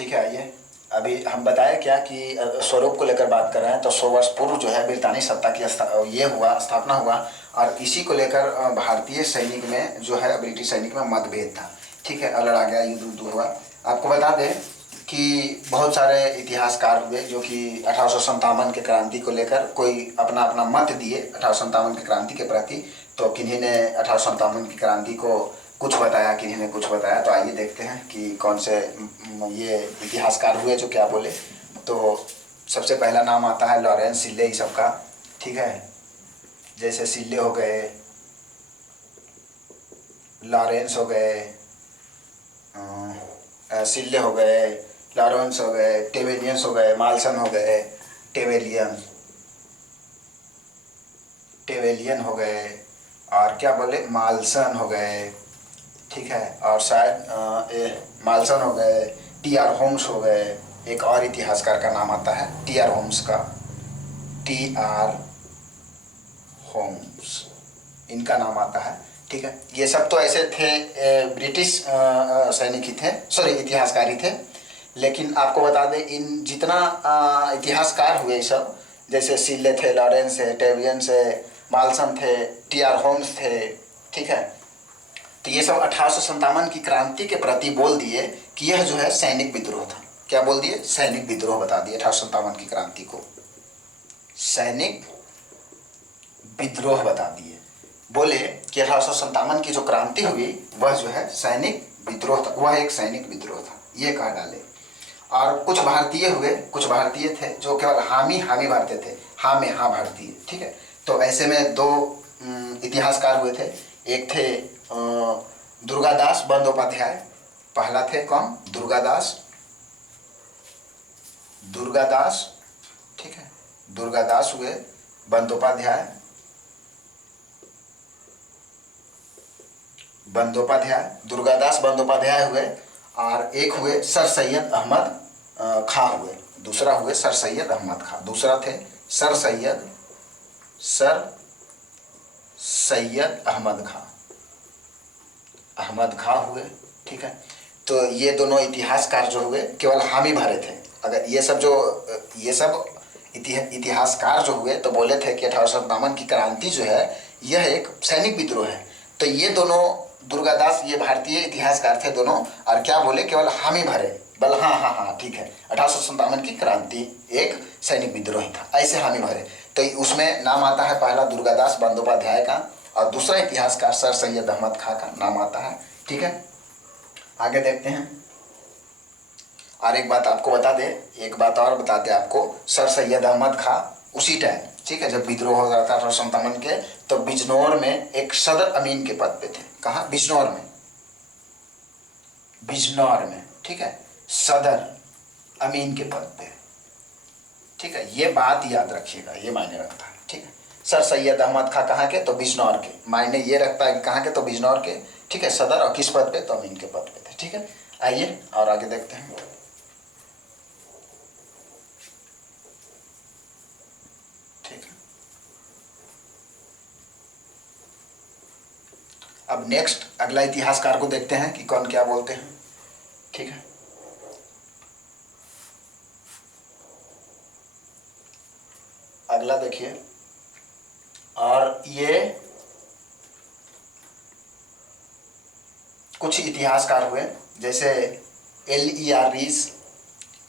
ठीक है। आइए, अभी हम बताए क्या कि स्वरूप को लेकर बात कर रहे हैं। तो 100 वर्ष पूर्व जो है ब्रितानी सत्ता की स्थापना हुआ और इसी को लेकर भारतीय सैनिक में जो है ब्रिटिश सैनिक में मतभेद था। ठीक है, लड़ा गया, युद्ध हुआ। आपको बता दें कि बहुत सारे इतिहासकार हुए जो कि 1857 के क्रांति को लेकर कोई अपना अपना मत दिए 1857 की क्रांति के प्रति। तो किन्हीं ने 1857 की क्रांति को कुछ बताया, किन्हीं ने कुछ बताया। तो आइए देखते हैं कि कौन से ये इतिहासकार हुए जो क्या बोले। तो सबसे पहला नाम आता है लॉरेंस सिल्ले ही सबका। ठीक है, जैसे सिल्ले हो गए, लॉरेंस हो गए, सिल्ले हो गए, लॉरेंस हो गए, टेवेलियंस हो गए, माल्सन हो गए, टेवेलियन हो गए, और क्या बोले, माल्सन हो गए। ठीक है, और शायद माल्सन हो गए, टी.आर. होम्स हो गए। एक और इतिहासकार का नाम आता है टी.आर. होम्स का, टी.आर. होम्स, इनका नाम आता है। ठीक है, ये सब तो ऐसे थे ब्रिटिश सैनिक ही थे, सॉरी इतिहासकार ही थे। लेकिन आपको बता दें इन जितना इतिहासकार हुए सब, जैसे सिल्ले थे, लॉरेंस है, टेवियंस है, माल्सन थे, टी.आर. होम्स थे। ठीक है, तो ये सब 1857 की क्रांति के प्रति बोल दिए कि यह जो है सैनिक विद्रोह था। क्या बोल दिए? सैनिक विद्रोह बता दिए 1857 की क्रांति को, सैनिक विद्रोह बता दिए। बोले कि 1857 की जो क्रांति हुई वह जो है सैनिक विद्रोह था, वह एक सैनिक विद्रोह था, ये कह डाले। और कुछ भारतीय हुए, कुछ भारतीय थे जो केवल हामी भारतीय थे, हाँ में हाँ भारतीय। ठीक है, तो ऐसे में दो इतिहासकार हुए थे। एक थे दुर्गादास बंदोपाध्याय। पहला थे कौन? दुर्गादास। ठीक है, दुर्गादास हुए, दुर्गादास बंदोपाध्याय हुए। और एक हुए सर सैयद अहमद खां हुए। दूसरा हुए सर सैयद अहमद खां। दूसरा थे सर सैयद अहमद खां हुए। ठीक है, तो ये दोनों इतिहासकार जो हुए केवल हामी भरे थे। अगर ये सब इतिहासकार जो हुए तो बोले थे कि 1857 की क्रांति जो है यह एक सैनिक विद्रोह है। तो ये दोनों दुर्गादास, ये भारतीय इतिहासकार थे दोनों, और क्या बोले, केवल हामी भरे, बल हाँ ठीक है 1857 की क्रांति एक सैनिक विद्रोह था, ऐसे हामी भरे। तो उसमें नाम आता है पहला दुर्गादास बंदोपाध्याय का और दूसरा इतिहासकार सर सैयद अहमद खां का नाम आता है। ठीक है, आगे देखते हैं। और एक बात आपको बता दे, एक बात और बता दे आपको, सर सैयद अहमद खां उसी टाइम, ठीक है, जब विद्रोह हो रहा था 1857 के, तो बिजनौर में एक सदर अमीन के पद पे थे। कहाँ? बिजनौर में। ठीक है, सदर अमीन के पद पे। ठीक है, ये बात याद रखिएगा, ये मायने रखता है। ठीक है, सर सैयद अहमद खां कहाँ के? तो बिजनौर के। मायने ये रखता है कि कहाँ के? तो बिजनौर के। ठीक है, सदर और किस पद पे? तो अमीन के पद पे थे। ठीक है, आइए और आगे देखते हैं। ठीक है, अब नेक्स्ट अगला इतिहासकार को देखते हैं कि कौन क्या बोलते हैं। ठीक है, अगला देखिए, और ये कुछ इतिहासकार हुए, जैसे L.E.R. रीस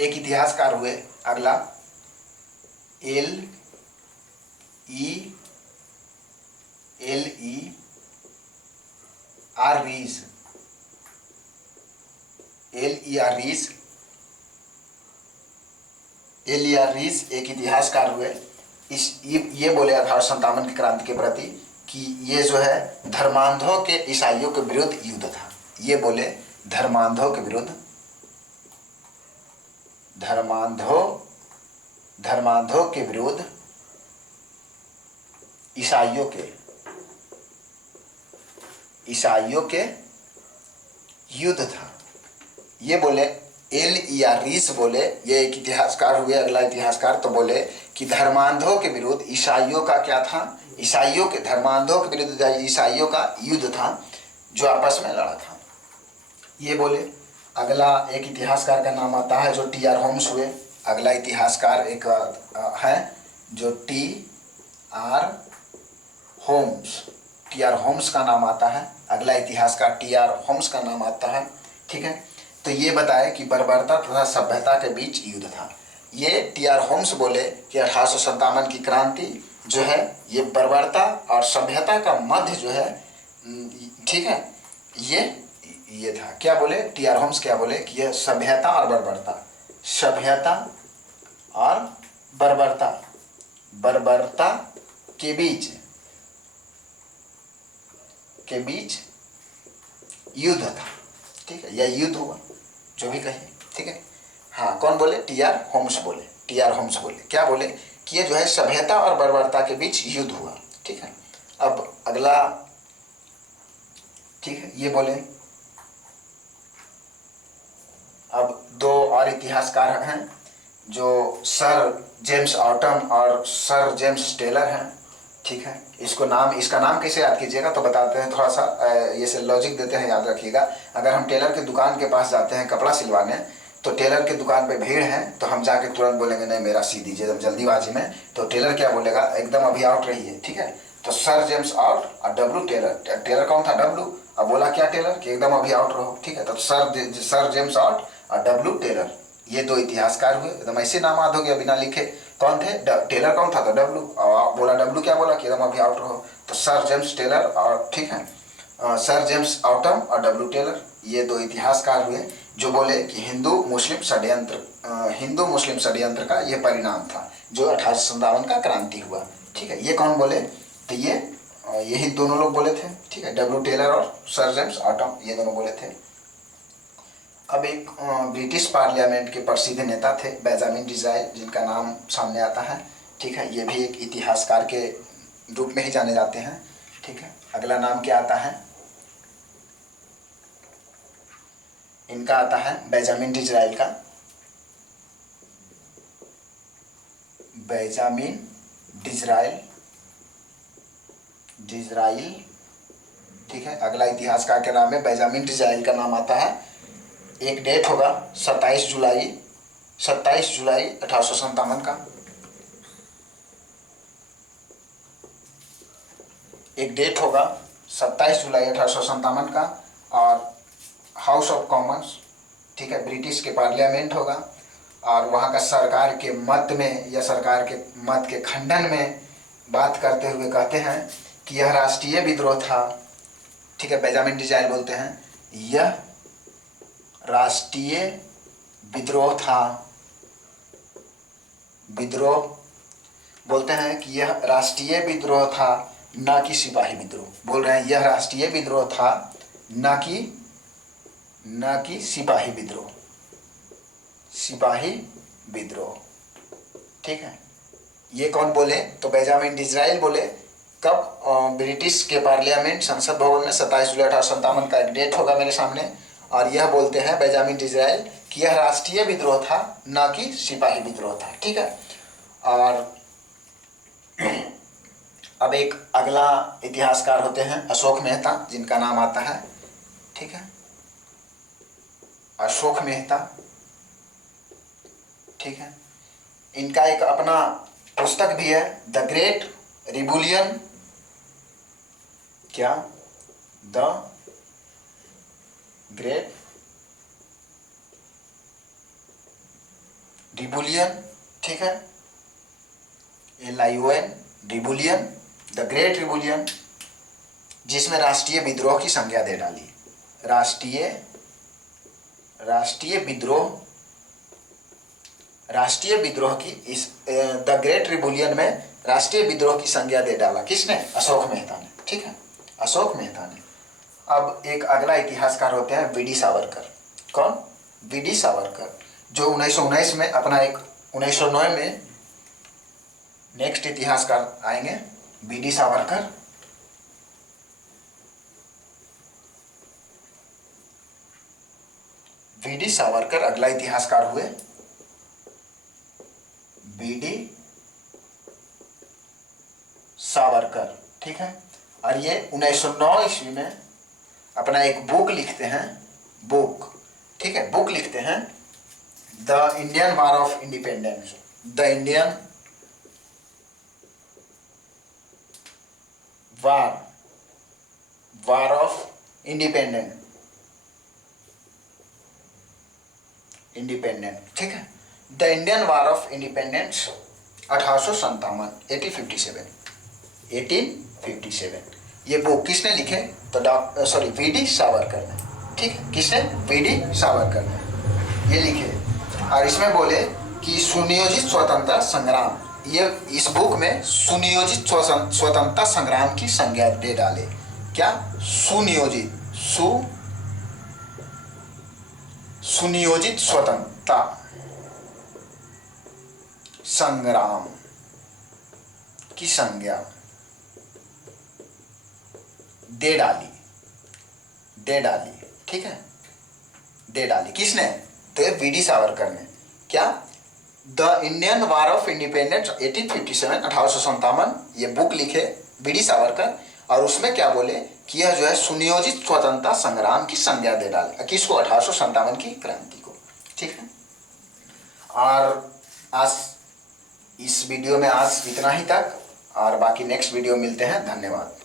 एक इतिहासकार हुए। अगला L.E.R. रीस एक इतिहासकार हुए। ये बोले 1857 की क्रांति के प्रति कि ये जो है धर्मांधों के ईसाइयों के विरुद्ध युद्ध था। ये बोले धर्मांधों के विरुद्ध, धर्मांधों के विरुद्ध ईसाइयों के युद्ध था। ये बोले L.E.R. रीस बोले, ये एक इतिहासकार हुए। अगला इतिहासकार तो बोले कि धर्मांधों के विरुद्ध ईसाइयों का क्या था? धर्मांधों के विरुद्ध ईसाइयों का युद्ध था जो आपस में लड़ा था। ये बोले। अगला एक इतिहासकार का नाम आता है जो टी.आर. होम्स हुए। अगला इतिहासकार एक है जो टी.आर. Holmes, TR. होम्स का नाम आता है। अगला इतिहासकार टी.आर. होम्स का नाम आता है। ठीक है, तो ये बताए कि बर्बरता तथा सभ्यता के बीच युद्ध था। ये टी.आर. होम्स बोले कि 1857 की क्रांति जो है ये बर्बरता और सभ्यता का मध्य जो है, ठीक है, ये था। क्या बोले टी.आर. होम्स, क्या बोले कि यह सभ्यता और बर्बरता, सभ्यता और बर्बरता, बर्बरता के बीच युद्ध था। ठीक है, या युद्ध हुआ, जो भी कहे। ठीक है, हाँ, कौन बोले? टी.आर. होम्स बोले। टी.आर. होम्स बोले, क्या बोले कि ये जो है सभ्यता और बर्बरता के बीच युद्ध हुआ। ठीक है, अब अगला, ठीक है, ये बोले। अब दो और इतिहासकार हैं जो सर जेम्स ऑटम और सर जेम्स टेलर हैं। ठीक है, इसका नाम कैसे याद कीजिएगा तो बताते हैं, थोड़ा सा ये से लॉजिक देते हैं, याद रखिएगा। अगर हम टेलर की दुकान के पास जाते हैं कपड़ा सिलवाने, तो टेलर की दुकान पे भीड़ है, तो हम जाके तुरंत बोलेंगे नहीं मेरा सी दीजिए, जब जल्दीबाजी में, तो टेलर क्या बोलेगा? एकदम अभी आउट रहिए। ठीक है, तो सर जेम्स आउट और डब्ल्यू टेलर, टेलर कौन था? डब्ल्यू। अब बोला क्या टेलर कि एकदम अभी आउट रहो। ठीक है, तो सर जेम्स आउट और डब्ल्यू टेलर, ये दो इतिहासकार हुए। एकदम ऐसे नाम याद हो गया बिना लिखे। कौन थे? टेलर कौन था? तो डब्ल्यू। बोला डब्ल्यू क्या बोला कि एकदम अभी आउट रहो, तो सर जेम्स टेलर और, ठीक है, सर जेम्स ऑटम और डब्ल्यू टेलर, ये दो इतिहासकार हुए जो बोले कि हिंदू मुस्लिम षड्यंत्र का ये परिणाम था जो 1857 का क्रांति हुआ। ठीक है, ये कौन बोले? तो ये यही दोनों लोग बोले थे। ठीक है, डब्ल्यू टेलर और सर जेम्स ऑटम, ये दोनों बोले थे। अब एक ब्रिटिश पार्लियामेंट के प्रसिद्ध नेता थे बेंजामिन डिज़ाइल, जिनका नाम सामने आता है। ठीक है, ये भी एक इतिहासकार के रूप में ही जाने जाते हैं। ठीक है, अगला नाम क्या आता है? इनका आता है बेंजामिन डिज़राइल का, बेंजामिन डिज़राइल। ठीक है, अगला इतिहासकार के नाम है बेंजामिन डिज़राइल का नाम आता है। एक डेट होगा 27 जुलाई 1857 का। एक डेट होगा 27 जुलाई 1857 का, और हाउस ऑफ कॉमन्स, ठीक है, ब्रिटिश के पार्लियामेंट होगा, और वहाँ का सरकार के मत में या सरकार के मत के खंडन में बात करते हुए कहते हैं कि यह राष्ट्रीय विद्रोह था। ठीक है, बेंजामिन डिज़ाइल बोलते हैं यह राष्ट्रीय विद्रोह था। विद्रोह बोलते हैं कि यह राष्ट्रीय विद्रोह था, ना कि सिपाही विद्रोह। बोल रहे हैं यह राष्ट्रीय विद्रोह था, ना कि सिपाही विद्रोह। ठीक है, ये कौन बोले? तो बेंजामिन डिज़राइल बोले। कब? ब्रिटिश के पार्लियामेंट संसद भवन में 27 जुलाई 1857 का एक डेट होगा मेरे सामने, और यह बोलते हैं बेंजामिन डिज़राइल कि यह राष्ट्रीय विद्रोह था, ना कि सिपाही विद्रोह था। ठीक है, और अब एक अगला इतिहासकार होते हैं अशोक मेहता, जिनका नाम आता है, ठीक है, अशोक मेहता। ठीक है, इनका एक अपना पुस्तक भी है, द ग्रेट रिबुलियन। क्या? The great rebellion. ठीक है, LION, rebellion, the great rebellion, जिसमें राष्ट्रीय विद्रोह की संज्ञा दे डाली। राष्ट्रीय विद्रोह की इस द ग्रेट रिबुलियन में राष्ट्रीय विद्रोह की संज्ञा दे डाला। किसने? अशोक मेहता ने। ठीक है, अशोक मेहता ने। अब एक अगला इतिहासकार होते हैं वी डी सावरकर। कौन? वी डी सावरकर, जो 1919 में अपना एक 1909 में नेक्स्ट इतिहासकार आएंगे V D Savarkar. V D Savarkar अगला इतिहासकार हुए, वी डी सावरकर। ठीक है, और ये 1909 ईस्वी में अपना एक बुक लिखते हैं, बुक ठीक है, बुक लिखते हैं the Indian war of independence, the Indian war of independent, ठीक है, the Indian war of independence 1857, 1857। ये बुक किसने लिखे? तो वीडी सावरकर ने, ठीक है, किसने? वीडी सावरकर ने ये लिखे। और इसमें बोले कि सुनियोजित स्वतंत्रता संग्राम, ये इस बुक में सुनियोजित स्वतंत्रता संग्राम की संज्ञा दे डाले। क्या? सुनियोजित, सुनियोजित स्वतंत्रता संग्राम की संज्ञा दे डाली, ठीक है, दे डाली। किसने? तो ये वीडी सावरकर ने। क्या? The Indian war of independence 1857, 1857 ये बुक लिखे वीडी सावरकर, और उसमें क्या बोले कि यह जो है सुनियोजित स्वतंत्रता संग्राम की संज्ञा दे डाले। किसको? 1857 की क्रांति को, ठीक है। और आज इस वीडियो में आज इतना ही तक, और बाकी नेक्स्ट वीडियो मिलते हैं। धन्यवाद।